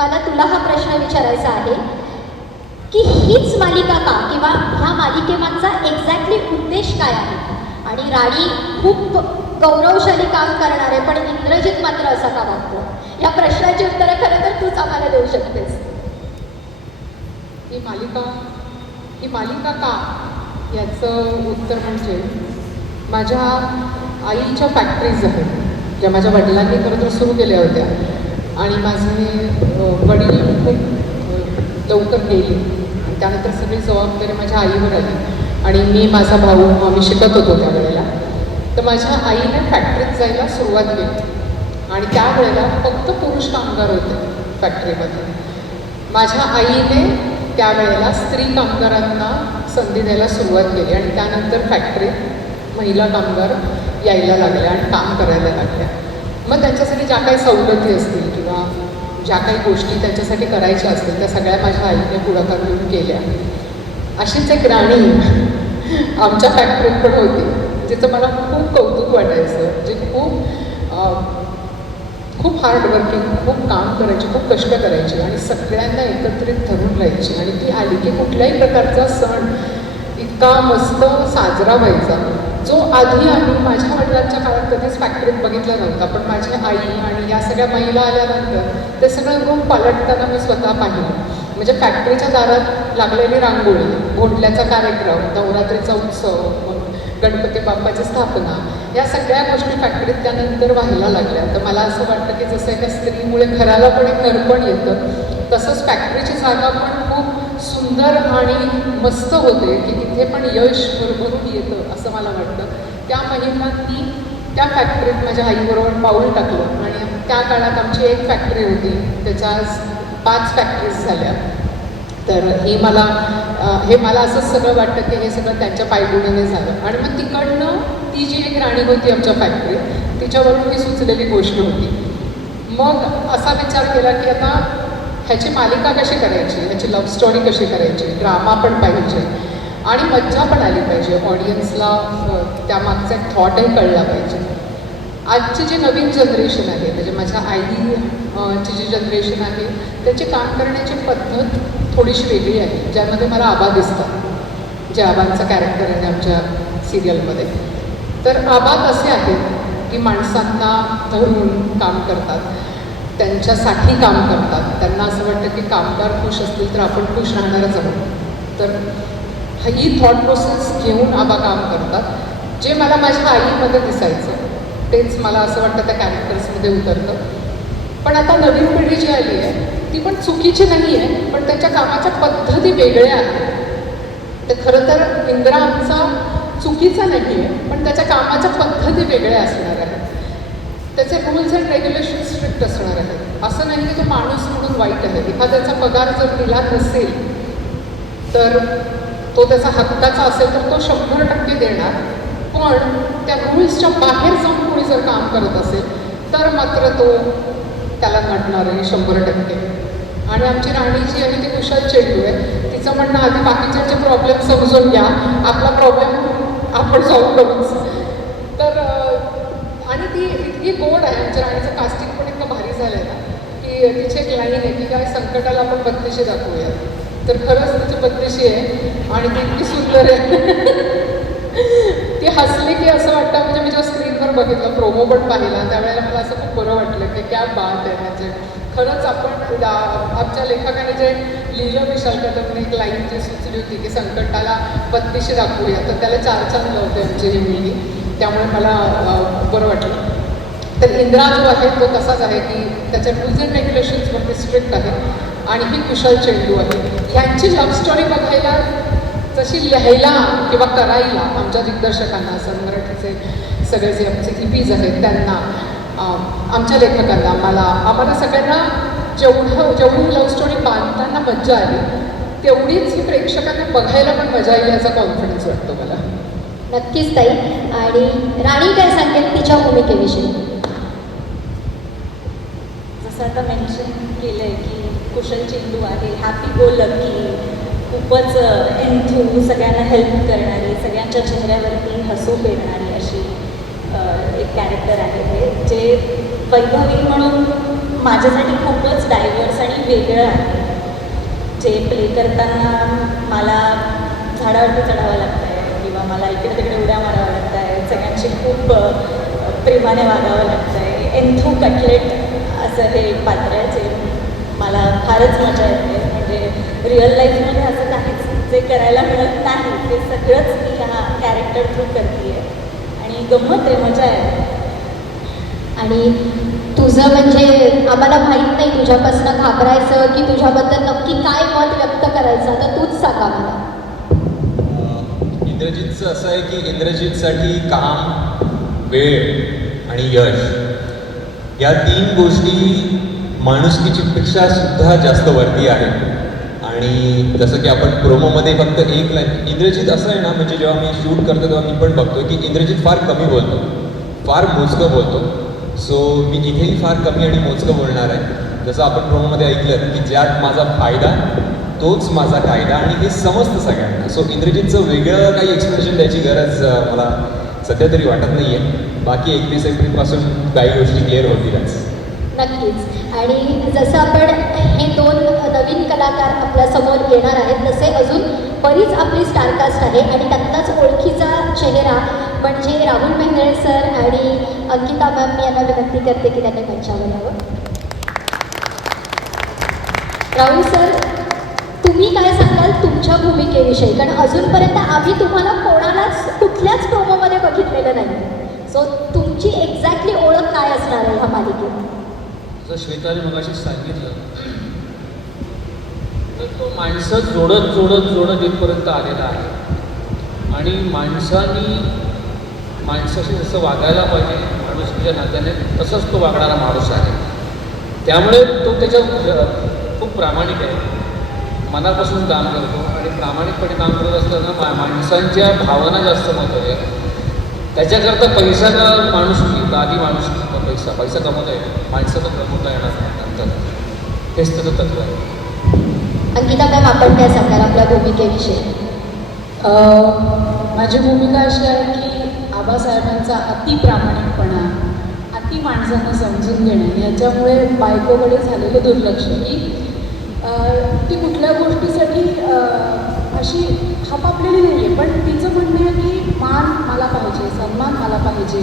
मला तुला हा प्रश्न विचारायचा आहे की हीच मालिका का किंवा ह्या मालिकेमागचा एक्झॅक्टली उद्देश काय आहे? आणि राणी खूप गौरवशाली काम करणार आहे पण इंद्रजित मात्र असा का वागतो? या प्रश्नाची उत्तरं खरं तर तूच आम्हाला देऊ शकतेस. ही मालिका ही मालिका का? याचं उत्तर म्हणजे माझ्या आईच्या फॅक्टरीज आहेत ज्या माझ्या वडिलांनी खरं तर सुरू केल्या होत्या. आणि माझे खूप लवकर गेली. आणि त्यानंतर सगळी जबाबदारी माझ्या आईवर आली. आणि मी माझा भाऊ आम्ही शिकत होतो त्यावेळेला. तर माझ्या आईने फॅक्टरीत जायला सुरुवात केली. आणि त्यावेळेला फक्त पुरुष कामगार होते फॅक्टरीमध्ये माझ्या आईने त्यावेळेला स्त्री कामगारांना संधी द्यायला सुरुवात केली. आणि त्यानंतर फॅक्टरीत महिला कामगार यायला लागल्या आणि काम करायला लागल्या. मग त्यांच्यासाठी ज्या काही सवलती असतील किंवा ज्या काही गोष्टी त्यांच्यासाठी करायच्या असतील त्या सगळ्या माझ्या आईने पुढाकार घेऊन केल्या. अशीच एक राणी आमच्या फॅक्टरीत पण होती जिचं मला खूप कौतुक वाटायचं. जे खूप खूप हार्डवर्किंग खूप काम करायची खूप कष्ट करायची आणि सगळ्यांना एकत्रित धरून राहायची. आणि ती आली की कुठल्याही प्रकारचा सण इतका मस्त साजरा व्हायचा. जो आधी आम्ही माझ्या वडिलांच्या काळात कधीच फॅक्टरीत बघितला नव्हता पण माझी आई आणि या सगळ्या महिला आल्यानंतर ते सगळं रूम पालटताना मी स्वतः पाहिलं. म्हणजे फॅक्टरीच्या दारात लागलेली रांगोळी गोंडल्याचा कार्यक्रम नवरात्रीचा उत्सव गणपती बाप्पाची स्थापना या सगळ्या गोष्टी फॅक्टरीत त्यानंतर व्हायला लागल्या. तर मला असं वाटतं की जसं एका स्त्रीमुळे घराला पण एक नरपण येतं तसंच फॅक्टरीची जागा पण सुंदर आणि मस्त होते की तिथे पण यश भरभरून येतं असं मला वाटतं. त्या महिन्यात मी त्या फॅक्टरीत माझ्या आईबरोबर पाऊल टाकलं. आणि त्या काळात आमची एक फॅक्टरी होती त्याच्या पाच फॅक्टरीज झाल्या. तर हे मला हे मला असंच सगळं वाटतं की हे सगळं त्यांच्या पायगुण्याने झालं. आणि मग तिकडनं ती जी एक राणी होती आमच्या फॅक्टरीत तिच्यावरून ही सुचलेली गोष्ट होती. मग असा विचार केला की आता ह्याची मालिका कशी करायची? ह्याची लव्ह स्टोरी कशी करायची? ड्रामा पण पाहिजे. आणि मज्जा पण आली पाहिजे. ऑडियन्सला त्यामागचा एक थॉटही कळला पाहिजे. आजची जी नवीन जनरेशन आहे म्हणजे माझ्या आई ची जी जनरेशन आहे त्याची काम करण्याची पद्धत थोडीशी वेगळी आहे. ज्यामध्ये मला आबा दिसतात. जे आबांचं कॅरेक्टर आहे आमच्या सिरियलमध्ये तर आबा असे आहेत की माणसांना धरून काम करतात. त्यांच्यासाठी काम करतात. त्यांना असं वाटतं की कामगार खुश असतील तर आपण खुश राहणारच आहोत. तर ही थॉट प्रोसेस घेऊन आबा काम करतात. जे मला माझ्या आईमध्ये दिसायचं तेच मला असं वाटतं त्या कॅरेक्टर्समध्ये उतरतं. पण आता नवीन पिढी जी आली आहे ती पण चुकीची नाही आहे पण त्यांच्या कामाच्या पद्धती वेगळ्या आहेत. तर खरं तर इंदिरा आमचा चुकीचा नाही आहे पण त्याच्या कामाच्या पद्धती वेगळ्या असणार आहेत. त्याचे रूल्स अँड रेग्युलेशन स्ट्रिक्ट असणार आहेत. असं नाही की तो माणूस म्हणून वाईट आहे. एखाद्याचा पगार जर दिला नसेल तर तो त्याचा हक्काचा असेल तर तो शंभर टक्के देणार. पण त्या रूल्सच्या बाहेर जाऊन कोणी जर काम करत असेल तर मात्र तो त्याला नटणार आहे शंभर टक्के. आणि आमची राणी जी आहे ती कुशल चेंडू आहे. तिचं म्हणणं आधी बाकीच्यांचे प्रॉब्लेम समजून घ्या. आपला प्रॉब्लेम आपण सॉल्व्ह करूच. इतकी गोड आहे. आमच्या राणीचं कास्टिंग पण इतकं भारी झालं आहे ना की तिची एक लाईन आहे की काय संकटाला आपण बत्तीशी दाखवूया तर खरंच तिची बत्तीशी आहे आणि ती इतकी सुंदर आहे. ती हसली की असं वाटतं म्हणजे मी जेव्हा स्क्रीनवर बघितलं प्रोमो पण पाहिला त्यावेळेला मला असं खूप बरं वाटलं की क्या बात आहे. म्हणजे खरंच आपण आमच्या लेखकाने जे लिहिलं विशाल कदमने एक लाईन जी सुचली होती की संकटाला बत्तीशी दाखवूया तर त्याला चार चांद लावते आमची ही मुलगी त्यामुळे मला बरं वाटलं. तर इंद्रा जो आहे तो तसाच आहे की त्याच्या रूल्स अँड रेग्युलेशन्समध्ये स्ट्रिक्ट आहे. आणि ही कुशल चेंडू आहे. ह्यांची लव्ह स्टोरी बघायला जशी लिहायला किंवा करायला आमच्या दिग्दर्शकांना असं मराठीचे सगळे जे आमचे इपीज आहेत त्यांना आमच्या लेखकांना मला आम्हाला सगळ्यांना जेवढं जेवढी लव्ह स्टोरी बांधताना मज्जा आली तेवढीच ही प्रेक्षकांना बघायला पण मजा येईल याचा कॉन्फिडन्स वाटतो मला. नक्कीच ताई. आणि राणी काय सांगेल? तिच्या भूमिकेविषयी. जसं आता मेन्शन केलं आहे की कुशल चेंडू आहे हॅपी गो लकी खूपच एन्थू सगळ्यांना हेल्प करणारी सगळ्यांच्या चेहऱ्यावरती हसू पेरणारी अशी एक कॅरेक्टर आहे हे जे वैभवी म्हणून माझ्यासाठी खूपच डायव्हर्स आणि वेगळं आहे. जे प्ले करताना मला झाडावरती चढावं लागतं आहे किंवा मला इकडे तिकडे उड्या मारावं लागत आहे सगळ्यांशी खूप प्रेमाने वागावं लागतं आहे एन्थू कटलेट असं हे पात्र आहे जे मला फारच मजा येते. म्हणजे रिअल लाईफमध्ये असं काहीच जे करायला मिळत नाही ते सगळंच मी ह्या कॅरेक्टर थ्रू करते आहे आणि गंमत आहे मजा आहे. आणि तुझं म्हणजे आम्हाला माहीत नाही तुझ्यापासून घाबरायचं की तुझ्याबद्दल नक्की काय मत व्यक्त करायचं. तर तूच सांगा मला. इंद्रजितचं असं आहे की इंद्रजितसाठी काम वेळ आणि यश या तीन गोष्टी माणुसकीची पेक्षा सुद्धा जास्त वरती आहे आणि जसं की आपण प्रोमोमध्ये फक्त एक लाईन इंद्रजित असं आहे ना म्हणजे जेव्हा मी शूट करतो तेव्हा मी पण बघतो की इंद्रजित फार कमी बोलतो. फार मोजकं बोलतो. सो मी इथेही फार कमी आणि मोजकं बोलणार आहे. जसं आपण प्रोमोमध्ये ऐकलं की ज्यात माझा फायदा तोच माझा कायदा आणि हे समजतं सगळ्यांना. सो इंद्रजितचं वेगळं काही एक्सप्लेनेशन द्यायची गरज मला सध्या तरी वाटत नाही आहे बाकी एकवीस एप्रिलपासून काही गोष्टी क्लिअर होतीलच. नक्कीच. आणि जसं आपण हे दोन नवीन कलाकार आपल्यासमोर येणार आहेत तसे अजून बरीच आपली स्टारकास्ट आहे. आणि त्यातलाच ओळखीचा चेहरा म्हणजे राहुल मेहरे सर आणि अंकिता मॅम मी यांना विनंती करते की त्यांनी मंचावर यावं. राहुल सर तुम्ही काय तुमच्या भूमिकेविषयी? कारण अजूनपर्यंत आम्ही तुम्हाला कोणालाच कुठल्याच प्रोमोमध्ये बघितलेलं नाही. सो तुमची एक्झॅक्टली ओळख काय असणार आहे ह्या मालिकेत? जसं श्वेताने मगाशी सांगितलं तर तो माणसं जोडत जोडत जोडत इथपर्यंत आलेला आहे. आणि माणसानी माणसाशी जसं वागायला पाहिजे माणूसच्या नात्याने तसंच तो वागणारा माणूस आहे. त्यामुळे तो त्याच्या खूप प्रामाणिक आहे. मनापासून काम करतो आणि प्रामाणिकपणे काम करत असताना मा माणसांच्या भावना जास्त महत्त्वाच्या त्याच्याकरता पैसा का माणूस की आधी माणूस पैसा? पैसा कमवता माणसं तर कमवता येणार नाही नंतर. हेच त्याचं तत्व आहे. अंकिता मॅम आपण काय सांगाल आपल्या भूमिकेविषयी. अ, माझी भूमिका अशी आहे की आबासाहेबांचा अति प्रामाणिकपणा अति माणसांना समजून घेणे याच्यामुळे बायकोकडे झालेलं दुर्लक्ष की ती कुठल्या गोष्टीसाठी अशी हपापलेली नाही आहे पण तिचं म्हणणं आहे की मान मला पाहिजे सन्मान मला पाहिजे.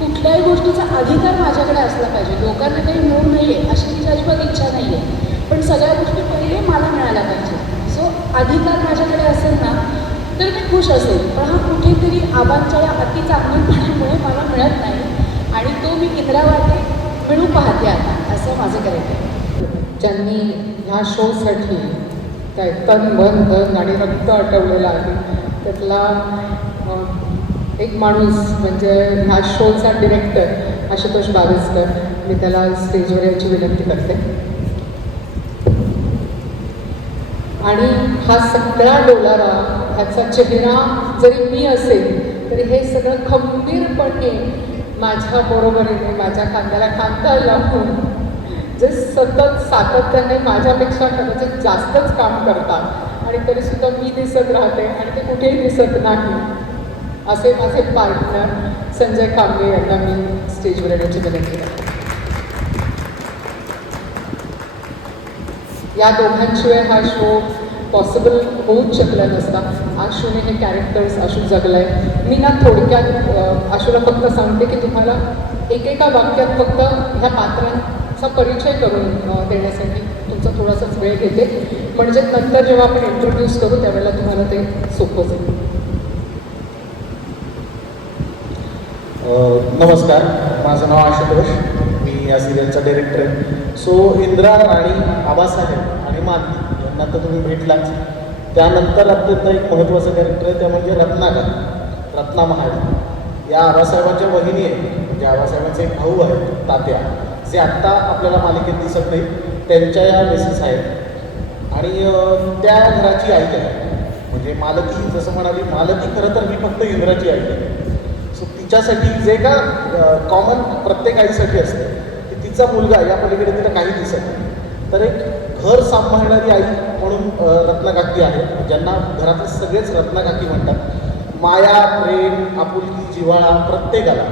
कुठल्याही गोष्टीचा अधिकार माझ्याकडे असला पाहिजे. लोकांना काही मिळून नाही आहे अशी तिची अजिबात इच्छा नाही आहे पण सगळ्या गोष्टी पहिले मला मिळायला पाहिजे. सो अधिकार माझ्याकडे असेल ना तर मी खुश असेल. पण हा कुठेतरी आबांच्या या अति चांगलेपणामुळे मला मिळत नाही. आणि तो मी इंद्रावाटे मिळू पाहते आता असं माझं करेक्ट ज्यांनी ह्या शोसाठी काय तन मन धन आणि रक्त आटवलेलं आहे. त्यातला एक माणूस म्हणजे ह्या शोचा डिरेक्टर आशुतोष बावेसकर. मी त्याला स्टेजवर याची विनंती करते. आणि हा सगळा डोलारा ह्याचा चेहरा जरी मी असेल तरी हे सगळं खंबीरपणे माझ्या बरोबरीने माझ्या खांद्याला खांदा लावून जे सतत सातत्याने माझ्यापेक्षा कदाचित जास्तच काम करतात आणि तरीसुद्धा मी दिसत राहते आणि ते कुठेही दिसत नाही असे माझे पार्टनर संजय कांबळे यांना मी स्टेजवर येण्याची विनंती करते. या दोघांशिवाय हा शो पॉसिबल होऊच शकला नसता. आशूने हे कॅरेक्टर्स आशू जगलाय. मी ना थोडक्यात अशूला आशूला फक्त सांगते की तुम्हाला एकेका वाक्यात फक्त ह्या पात्रांचा परिचय करून देण्यासाठी तुमचा थोडासाच वेळ घेते. म्हणजे नंतर जेव्हा आपण इंट्रोड्यूस करू त्यावेळेला तुम्हाला ते सोपं जाईल. नमस्कार. माझं नाव आशुतोष. मी या सिरियलचा डिरेक्टर आहे. सो इंद्रा आणि आबासाहेब आणि माती यांना तर तुम्ही भेटलाच. त्यानंतर अत्यंत एक महत्त्वाचं कॅरेक्टर आहे ते म्हणजे रत्नाकर रत्ना महाड या आबासाहेबांच्या वहिनी आहेत. म्हणजे आबासाहेबांचे एक भाऊ आहेत तात्या. जे आत्ता आपल्याला मालिकेत दिसत नाही त्यांच्या या मिसेस आहेत. आणि त्या घराची आई आहे. म्हणजे मालकी जसं म्हणाली मालकी खरं तर मी फक्त इंद्राची आई आहे. सो तिच्यासाठी जे का कॉमन प्रत्येक आईसाठी असते की तिचा मुलगा या पलीकडे तिला काही दिसत नाही. तर एक घर सांभाळणारी आई म्हणून रत्नाकाकी आहे. ज्यांना घरातले सगळेच रत्नाकाकी म्हणतात. माया प्रेम आपुलकी जिव्हाळा प्रत्येकाला.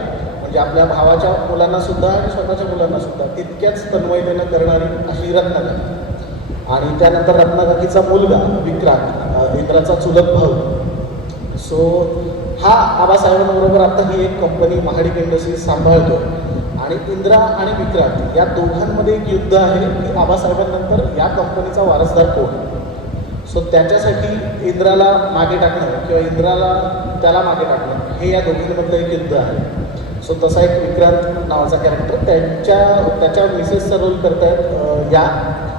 म्हणजे आपल्या भावाच्या मुलांना सुद्धा आणि स्वतःच्या मुलांना सुद्धा तितक्याच तन्मयतेनं करणारी अशी रत्नागिरी आणि त्यानंतर रत्नाकाकीचा मुलगा विक्रांत इंद्राचा चुलत भाऊ. सो हा आबासाहेबांबरोबर आता ही एक कंपनी महाडिक इंडस्ट्री सांभाळतो. आणि इंद्रा आणि विक्रांत या दोघांमध्ये एक युद्ध आहे की आबासाहेबांनंतर या कंपनीचा वारसदार कोण? सो त्याच्यासाठी इंद्राला मागे टाकणं किंवा इंद्राला त्याला मागे टाकणं हे या दोघींमधलं एक युद्ध आहे. सो तसा एक विक्रांत नावाचा कॅरेक्टर त्यांच्या त्याच्या मिसेसचा रोल करतायत या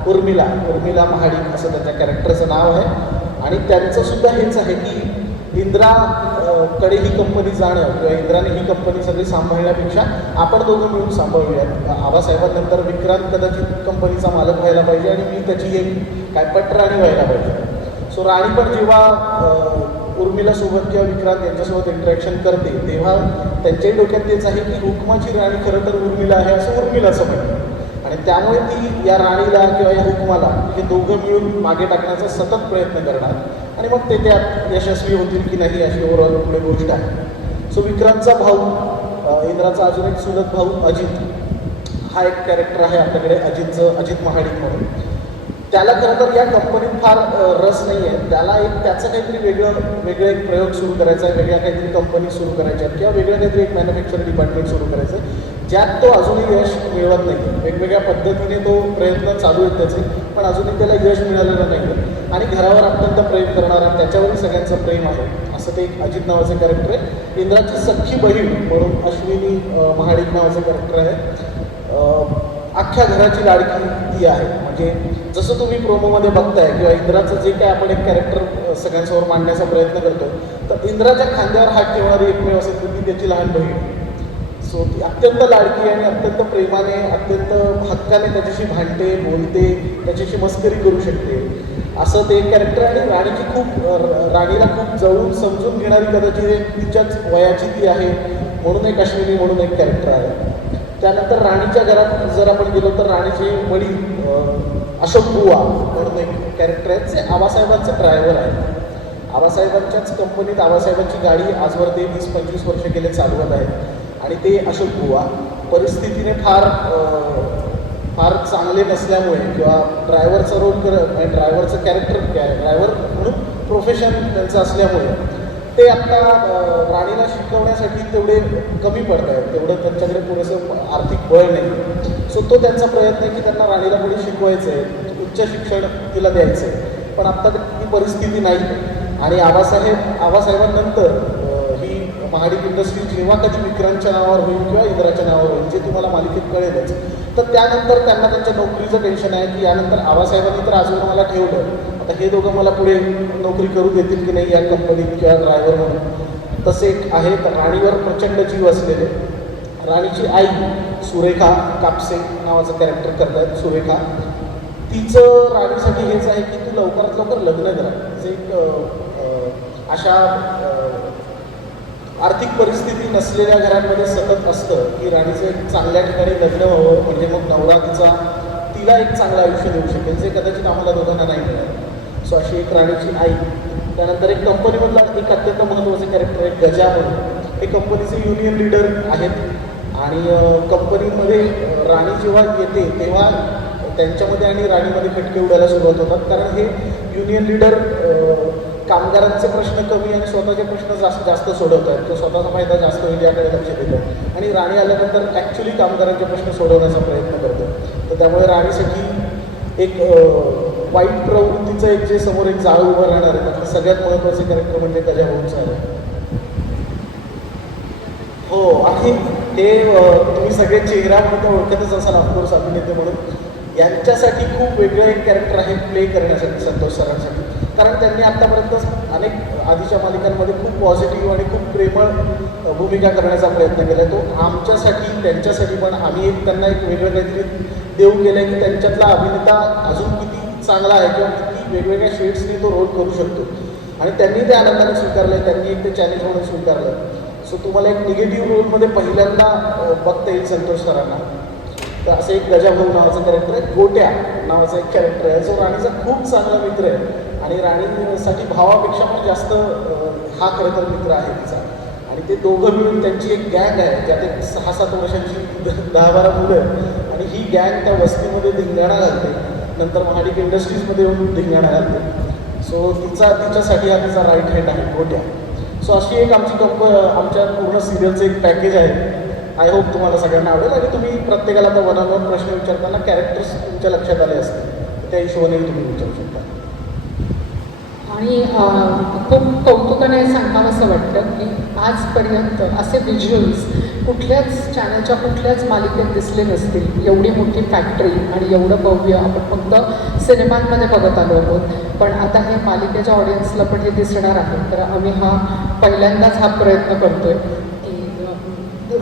उर्मिला उर्मिला महाडिक असं त्याच्या कॅरेक्टरचं नाव आहे. आणि त्यांचंसुद्धा हेच आहे की इंद्राकडे ही कंपनी जाणं किंवा इंद्राने ही कंपनी सगळी सांभाळण्यापेक्षा आपण दोघं मिळून सांभाळूयात. आबासाहेबांनंतर विक्रांत कदाचित कंपनीचा मालक व्हायला पाहिजे आणि मी त्याची एक काय पटराणी व्हायला पाहिजे. सो राणी पण जेव्हा उर्मिलासोबत किंवा विक्रांत यांच्यासोबत इंटरॅक्शन करते तेव्हा त्यांच्याही डोक्यात तेच आहे की हुकमाची राणी खरं तर उर्मिला आहे असं उर्मिलाचं म्हणणं आणि त्यामुळे ती या राणीला किंवा या हुकमाला हे दोघं मिळून मागे टाकण्याचा सतत प्रयत्न करणार. आणि मग ते त्यात यशस्वी होतील की नाही अशी ओव्हरऑल पुढे गोष्ट आहे. सो विक्रांतचा भाऊ इंद्राचा अजून एक चुलत भाऊ अजित. हा एक कॅरेक्टर आहे आपल्याकडे अजितचं अजित महाडिक म्हणून. त्याला खरं तर या कंपनीत फार रस नाही आहे त्याला एक त्याचं काहीतरी वेगळं वेगळं एक प्रयोग सुरू करायचा आहे वेगळ्या काहीतरी कंपनी सुरू करायच्या आहेत किंवा वेगळं काहीतरी एक मॅन्युफॅक्चरिंग डिपार्टमेंट सुरू करायचं आहे. ज्यात तो अजूनही यश मिळवत नाही. वेगवेगळ्या पद्धतीने तो प्रयत्न चालू आहेत त्याचे पण अजूनही त्याला यश मिळालेलं नाही. आणि घरावर अत्यंत प्रेम करणारा त्याच्यावरही सगळ्यांचं प्रेम आहे असं ते एक अजित नावाचं कॅरेक्टर आहे. इंद्राची सख्खी बहीण म्हणून अश्विनी महाडिक नावाचं कॅरेक्टर आहे. अख्ख्या घराची लाडकी ती आहे. म्हणजे जसं तुम्ही प्रोमोमध्ये बघताय किंवा इंद्राचं जे काय आपण एक कॅरेक्टर सगळ्यांसमोर मांडण्याचा प्रयत्न करतो तर इंद्राच्या खांद्यावर हात ठेवणारी एकमेव असेल तर ती त्याची लहान बहीण. सो ती अत्यंत लाडकी आणि अत्यंत प्रेमाने अत्यंत हक्काने त्याच्याशी भांडते बोलते त्याच्याशी मस्करी करू शकते. असं ते एक कॅरेक्टर आणि राणीची खूप राणीला खूप जवळून समजून घेणारी कदाचित एक तिच्याच वयाची ती आहे म्हणून एक काश्मीरी म्हणून एक कॅरेक्टर आहे. त्यानंतर राणीच्या घरात जर आपण गेलो तर राणीचे वडील अशोक बुवा म्हणून एक कॅरेक्टर आहेत जे आबासाहेबांचे ड्रायव्हर आहेत. आबासाहेबांच्याच कंपनीत आबासाहेबांची गाडी आजवर ते वीस पंचवीस वर्ष गेले चालवत आहेत. आणि ते अशोक बुवा परिस्थितीने फार फार चांगले नसल्यामुळे किंवा ड्रायव्हरचा रोल कर ड्रायव्हरचं कॅरेक्टर ड्रायव्हर म्हणून प्रोफेशन त्यांचं असल्यामुळे ते आत्ता राणीला शिकवण्यासाठी तेवढे कमी पडत आहेत तेवढं त्यांच्याकडे पुरेसं आर्थिक बळ नाही. सो तो त्यांचा प्रयत्न आहे की त्यांना राणीला पुढे शिकवायचं आहे उच्च शिक्षण तिला द्यायचं आहे पण आत्ता ती परिस्थिती नाही. आणि आबासाहेब आबासाहेबांनंतर ही महाडिक इंडस्ट्री जेव्हा कधी विक्रांतच्या नावावर होईल किंवा इंद्राच्या नावावर होईल जे तुम्हाला मालिकेत कळेलच तर त्यानंतर त्यांना त्यांच्या नोकरीचं टेन्शन आहे की यानंतर आबासाहेबांनी तर अजून मला ठेवलं. आता हे दोघं मला पुढे नोकरी करू देतील की नाही या कंपनीत किंवा ड्रायव्हर म्हणून. तसे एक आहे राणीवर प्रचंड जीव असलेले. राणीची आई सुरेखा कापसे नावाचं कॅरेक्टर करतात सुरेखा. तिचं राणीसाठी हेच आहे की तू लवकरात लवकर लग्न करा. जे एक अशा आर्थिक परिस्थिती नसलेल्या घरांमध्ये सतत असतं की राणीचं एक चांगल्या ठिकाणी लग्न व्हावं म्हणजे मग नवरा तिचा तिला एक चांगलं आयुष्य देऊ शकेल जे कदाचित आम्हाला दोघांना नाही मिळालं सो अशी एक राणीची आई. त्यानंतर एक कंपनीमधला एक अत्यंत महत्त्वाचं कॅरेक्टर आहे गजा म्हणून. हे कंपनीचे युनियन लीडर आहेत. आणि कंपनीमध्ये राणी जेव्हा येते तेव्हा त्यांच्यामध्ये आणि राणीमध्ये खटके उडायला सुरुवात होतात. कारण हे युनियन लीडर कामगारांचे प्रश्न कमी आणि स्वतःचे प्रश्न जास्त जास्त सोडवत आहेत तो स्वतःचा फायदा जास्त होईल याकडे लक्ष देतो. आणि राणी आल्यानंतर ॲक्च्युली कामगारांचे प्रश्न सोडवण्याचा प्रयत्न करतो. तर त्यामुळे राणीसाठी एक वाईट प्रवृत्तीचं एक जे समोर एक जाळ उभं राहणार आहे त्यातलं सगळ्यात महत्त्वाचे कॅरेक्टर म्हणजे त्याच्या होऊन आहे. हो आणि हे तुम्ही सगळे चेहरा म्हणून ओळखतच असाल ऑफकोर्स अभिनेते म्हणून. यांच्यासाठी खूप वेगळं एक कॅरेक्टर आहे प्ले करण्यासाठी संतोष सरांसाठी. कारण त्यांनी आत्तापर्यंत अनेक आधीच्या मालिकांमध्ये खूप पॉझिटिव्ह आणि खूप प्रेमळ भूमिका करण्याचा प्रयत्न केला. तो आमच्यासाठी त्यांच्यासाठी पण आम्ही एक त्यांना एक वेगळं काहीतरी देऊ केलं आहे की त्यांच्यातला अभिनेता अजून किती चांगला आहे किंवा किती वेगवेगळ्या शेड्सनी तो रोल करू शकतो. आणि त्यांनी ते आनंदाने स्वीकारलं त्यांनी एक ते चॅलेंज म्हणून स्वीकारलं सो तुम्हाला एक निगेटिव्ह रोलमध्ये पहिल्यांदा बघता येईल संतोष सरांना. तर असं एक गजाभाऊ नावाचं कॅरेक्टर आहे. गोट्या नावाचा एक कॅरेक्टर आहे. जो राणीचा खूप चांगला मित्र आहे. आणि राणीसाठी भावापेक्षा पण जास्त हा खरं तर मित्र आहे तिचा. आणि ते दोघं मिळून त्यांची एक गँग आहे. ज्यात एक सहा सात वर्षांची दहा बारा मुलं आणि ही गँग त्या वस्तीमध्ये धिंगाणा घालते. नंतर महाडिक इंडस्ट्रीजमध्ये येऊन धिंगाणा घालते सो तिचा तिच्यासाठी हा तिचा राईट हँड आहे गोट्या. सो अशी एक आमची कंप आमच्या पूर्ण सिरियलचं एक पॅकेज आहे. आय होप तुम्हाला सगळ्यांना आवडेल आणि तुम्ही प्रत्येकाला आता वन वन प्रश्न विचारताना कॅरेक्टर्स तुमच्या लक्षात आले असतील. त्या हिशोबाने तुम्ही विचारू शकता. आणि खूप कौतुकाने सांगावंसं वाटतं की आजपर्यंत असे व्हिज्युअल्स कुठल्याच चॅनलच्या कुठल्याच मालिकेत दिसले नसतील. एवढी मोठी फॅक्टरी आणि एवढं भव्य आपण फक्त सिनेमांमध्ये बघत आलो आहोत. पण आता हे मालिकेच्या ऑडियन्सला पण हे दिसणार आहे. तर आम्ही हा पहिल्यांदाच हा प्रयत्न करतो आहे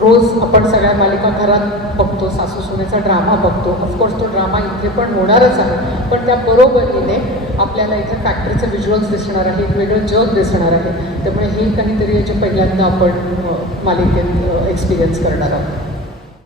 रोज आपण सगळ्या मालिका घरात बघतो सासू सुनेचा ड्रामा बघतो. ऑफकोर्स तो ड्रामा इथे पण होणारच आहे. पण त्या बरोबरीने आपल्याला इथे फॅक्टरीचं व्हिज्युअल्स दिसणार आहे एक वेगळं जग दिसणार आहे. त्यामुळे हे काहीतरी जे पहिल्यांदा आपण मालिकेत एक्सपिरियन्स करणार आहोत.